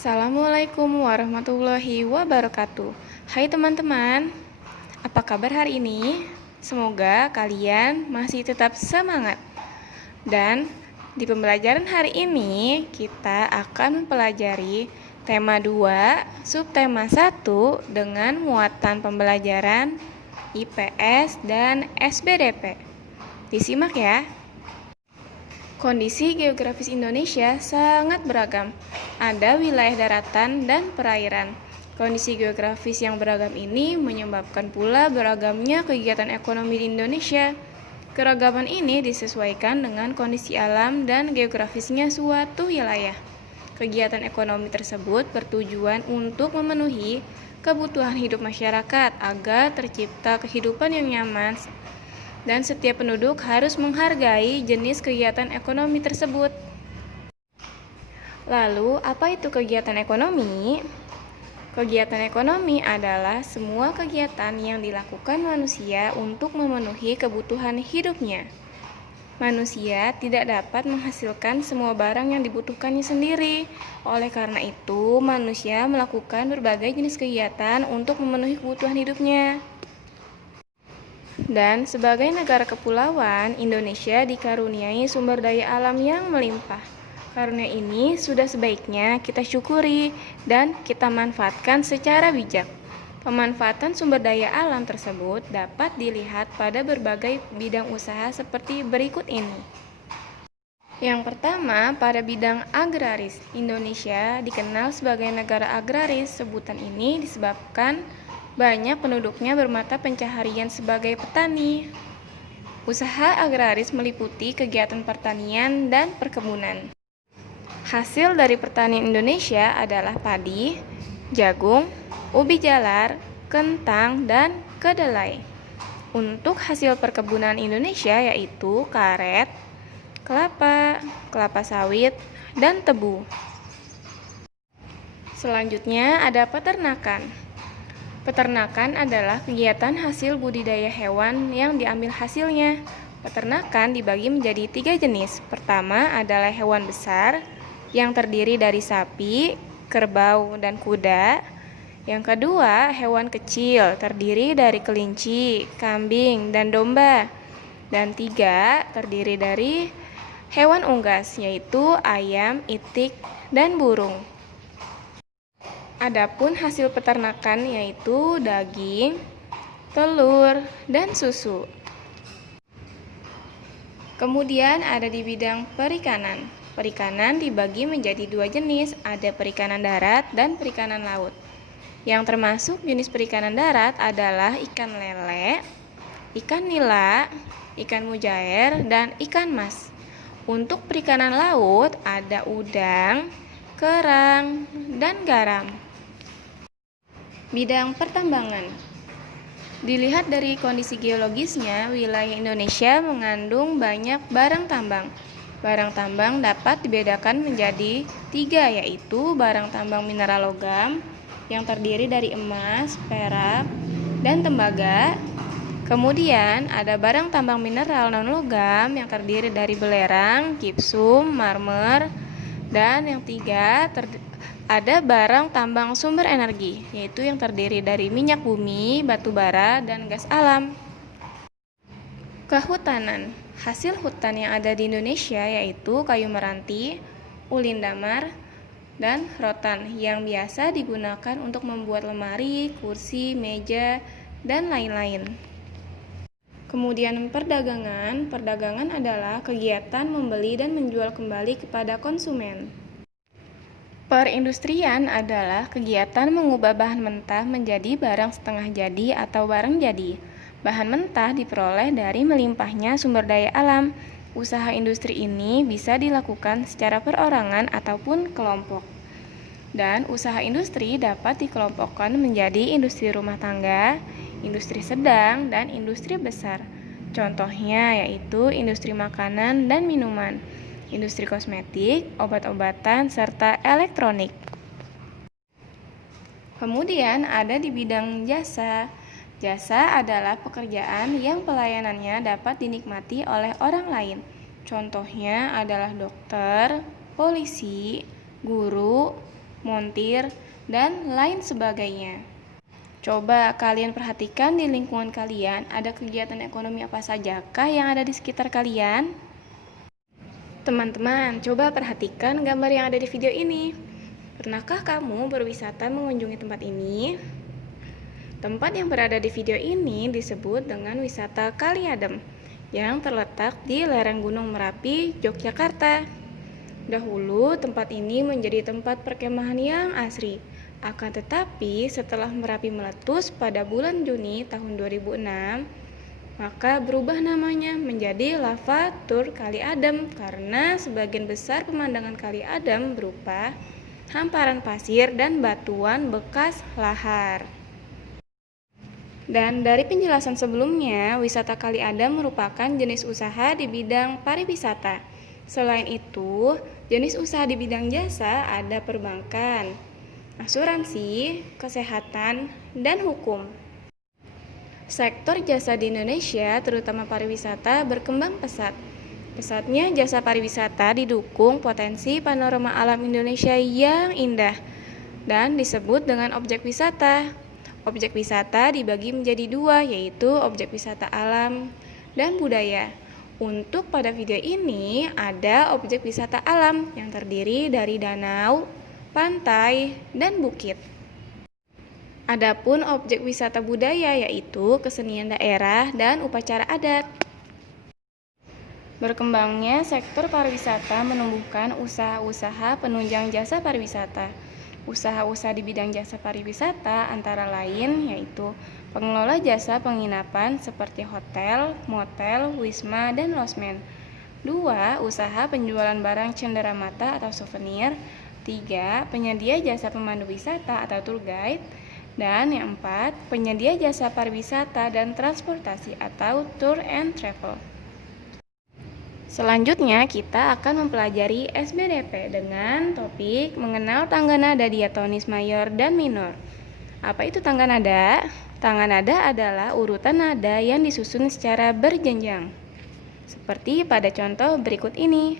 Assalamualaikum warahmatullahi wabarakatuh. Hai teman-teman, apa kabar hari ini? Semoga kalian masih tetap semangat. Dan di pembelajaran hari ini kita akan mempelajari tema 2, subtema 1 dengan muatan pembelajaran IPS dan SBDP. Disimak ya. Kondisi geografis Indonesia sangat beragam. Ada wilayah daratan dan perairan. Kondisi geografis yang beragam ini menyebabkan pula beragamnya kegiatan ekonomi di Indonesia. Keragaman ini disesuaikan dengan kondisi alam dan geografisnya suatu wilayah. Kegiatan ekonomi tersebut bertujuan untuk memenuhi kebutuhan hidup masyarakat agar tercipta kehidupan yang nyaman, dan setiap penduduk harus menghargai jenis kegiatan ekonomi tersebut. Lalu, apa itu kegiatan ekonomi? Kegiatan ekonomi adalah semua kegiatan yang dilakukan manusia untuk memenuhi kebutuhan hidupnya. Manusia tidak dapat menghasilkan semua barang yang dibutuhkannya sendiri. Oleh karena itu, manusia melakukan berbagai jenis kegiatan untuk memenuhi kebutuhan hidupnya. Dan sebagai negara kepulauan, Indonesia dikaruniai sumber daya alam yang melimpah. Karunia ini sudah sebaiknya kita syukuri dan kita manfaatkan secara bijak. Pemanfaatan sumber daya alam tersebut dapat dilihat pada berbagai bidang usaha seperti berikut ini. Yang pertama, pada bidang agraris. Indonesia dikenal sebagai negara agraris. Sebutan ini disebabkan banyak penduduknya bermata pencaharian sebagai petani. Usaha agraris meliputi kegiatan pertanian dan perkebunan. Hasil dari pertanian Indonesia adalah padi, jagung, ubi jalar, kentang, dan kedelai. Untuk hasil perkebunan Indonesia yaitu karet, kelapa sawit, dan tebu. Selanjutnya ada peternakan. Peternakan adalah kegiatan hasil budidaya hewan yang diambil hasilnya. Peternakan dibagi menjadi 3 jenis. Pertama adalah hewan besar yang terdiri dari sapi, kerbau, dan kuda. Yang kedua, hewan kecil terdiri dari kelinci, kambing, dan domba. Dan 3, terdiri dari hewan unggas, yaitu ayam, itik, dan burung. Adapun hasil peternakan yaitu daging, telur, dan susu. Kemudian ada di bidang perikanan. Perikanan dibagi menjadi 2 jenis, ada perikanan darat dan perikanan laut. Yang termasuk jenis perikanan darat adalah ikan lele, ikan nila, ikan mujair, dan ikan mas. Untuk perikanan laut ada udang, kerang, dan garam. Bidang pertambangan. Dilihat dari kondisi geologisnya, wilayah Indonesia mengandung banyak barang tambang. Barang tambang dapat dibedakan menjadi 3, yaitu barang tambang mineral logam yang terdiri dari emas, perak, dan tembaga. Kemudian ada barang tambang mineral non-logam yang terdiri dari belerang, gipsum, marmer, dan yang 3 ada barang tambang sumber energi, yaitu yang terdiri dari minyak bumi, batu bara, dan gas alam. Kehutanan. Hasil hutan yang ada di Indonesia yaitu kayu meranti, ulin damar, dan rotan yang biasa digunakan untuk membuat lemari, kursi, meja, dan lain-lain. Kemudian perdagangan. Perdagangan adalah kegiatan membeli dan menjual kembali kepada konsumen. Perindustrian adalah kegiatan mengubah bahan mentah menjadi barang setengah jadi atau barang jadi. Bahan mentah diperoleh dari melimpahnya sumber daya alam. Usaha industri ini bisa dilakukan secara perorangan ataupun kelompok. Dan usaha industri dapat dikelompokkan menjadi industri rumah tangga, industri sedang, dan industri besar. Contohnya yaitu industri makanan dan minuman, industri kosmetik, obat-obatan, serta elektronik. Kemudian ada di bidang jasa. Jasa adalah pekerjaan yang pelayanannya dapat dinikmati oleh orang lain. Contohnya adalah dokter, polisi, guru, montir, dan lain sebagainya. Coba kalian perhatikan di lingkungan kalian, ada kegiatan ekonomi apa sajakah yang ada di sekitar kalian? Teman-teman, coba perhatikan gambar yang ada di video ini. Pernahkah kamu berwisata mengunjungi tempat ini? Tempat yang berada di video ini disebut dengan wisata Kali Adem, yang terletak di lereng Gunung Merapi, Yogyakarta. Dahulu tempat ini menjadi tempat perkemahan yang asri. Akan tetapi setelah Merapi meletus pada bulan Juni tahun 2006, maka berubah namanya menjadi Lava Tour Kali Adem karena sebagian besar pemandangan Kali Adem berupa hamparan pasir dan batuan bekas lahar. Dan dari penjelasan sebelumnya, wisata Kali Adem merupakan jenis usaha di bidang pariwisata. Selain itu, jenis usaha di bidang jasa ada perbankan, asuransi, kesehatan, dan hukum. Sektor jasa di Indonesia, terutama pariwisata, berkembang pesat. Pesatnya jasa pariwisata didukung potensi panorama alam Indonesia yang indah dan disebut dengan objek wisata. Objek wisata dibagi menjadi dua, yaitu objek wisata alam dan budaya. Untuk pada video ini ada objek wisata alam yang terdiri dari danau, pantai, dan bukit. Adapun objek wisata budaya yaitu kesenian daerah dan upacara adat. Berkembangnya sektor pariwisata menumbuhkan usaha-usaha penunjang jasa pariwisata. Usaha-usaha di bidang jasa pariwisata antara lain yaitu pengelola jasa penginapan seperti hotel, motel, wisma, dan losmen. 2. Usaha penjualan barang cenderamata atau souvenir. 3. Penyedia jasa pemandu wisata atau tour guide. Dan yang 4, penyedia jasa pariwisata dan transportasi atau tour and travel. Selanjutnya kita akan mempelajari SBDP dengan topik mengenal tangga nada diatonis mayor dan minor. Apa itu tangga nada? Tangga nada adalah urutan nada yang disusun secara berjenjang. Seperti pada contoh berikut ini.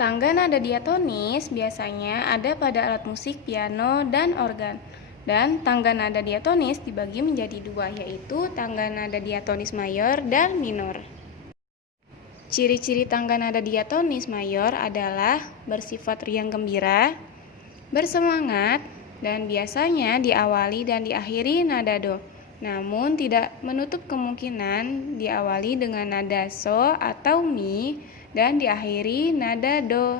Tangga nada diatonis biasanya ada pada alat musik piano dan organ. Dan tangga nada diatonis dibagi menjadi dua, yaitu tangga nada diatonis mayor dan minor. Ciri-ciri tangga nada diatonis mayor adalah bersifat riang gembira, bersemangat, dan biasanya diawali dan diakhiri nada do. Namun tidak menutup kemungkinan diawali dengan nada so atau mi dan diakhiri nada do.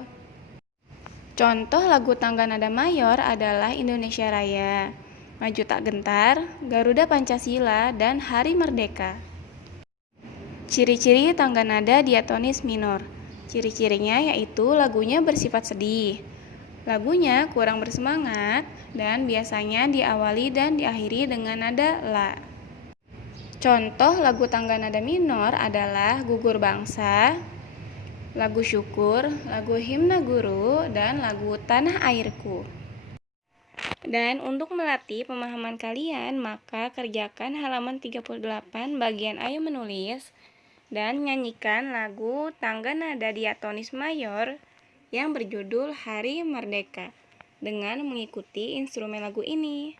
Contoh lagu tangga nada mayor adalah Indonesia Raya, Maju Tak Gentar, Garuda Pancasila, dan Hari Merdeka. Ciri-ciri tangga nada diatonis minor. Ciri-cirinya yaitu lagunya bersifat sedih, lagunya kurang bersemangat, dan biasanya diawali dan diakhiri dengan nada la. Contoh lagu tangga nada minor adalah Gugur Bangsa, lagu Syukur, lagu Himna Guru, dan lagu Tanah Airku. Dan untuk melatih pemahaman kalian, maka kerjakan halaman 38 bagian Ayo Menulis dan nyanyikan lagu tangga nada diatonis mayor yang berjudul Hari Merdeka dengan mengikuti instrumen lagu ini.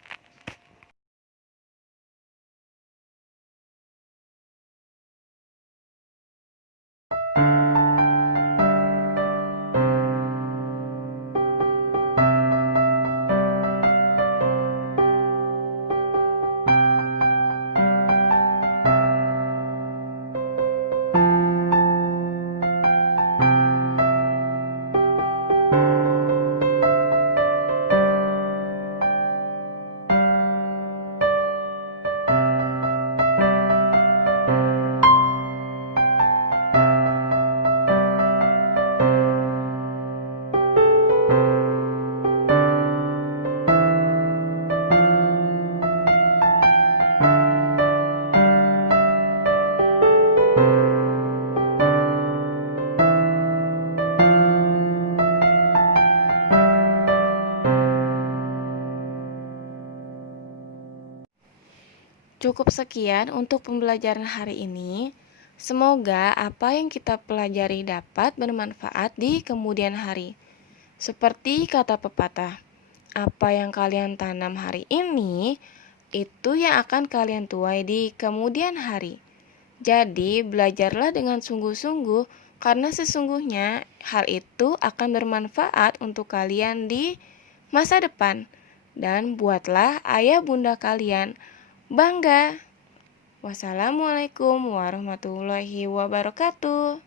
Cukup sekian untuk pembelajaran hari ini. Semoga apa yang kita pelajari dapat bermanfaat di kemudian hari. Seperti kata pepatah, apa yang kalian tanam hari ini, itu yang akan kalian tuai di kemudian hari. Jadi, belajarlah dengan sungguh-sungguh karena sesungguhnya hal itu akan bermanfaat untuk kalian di masa depan. Dan buatlah ayah bunda kalian bangga. Wassalamualaikum warahmatullahi wabarakatuh.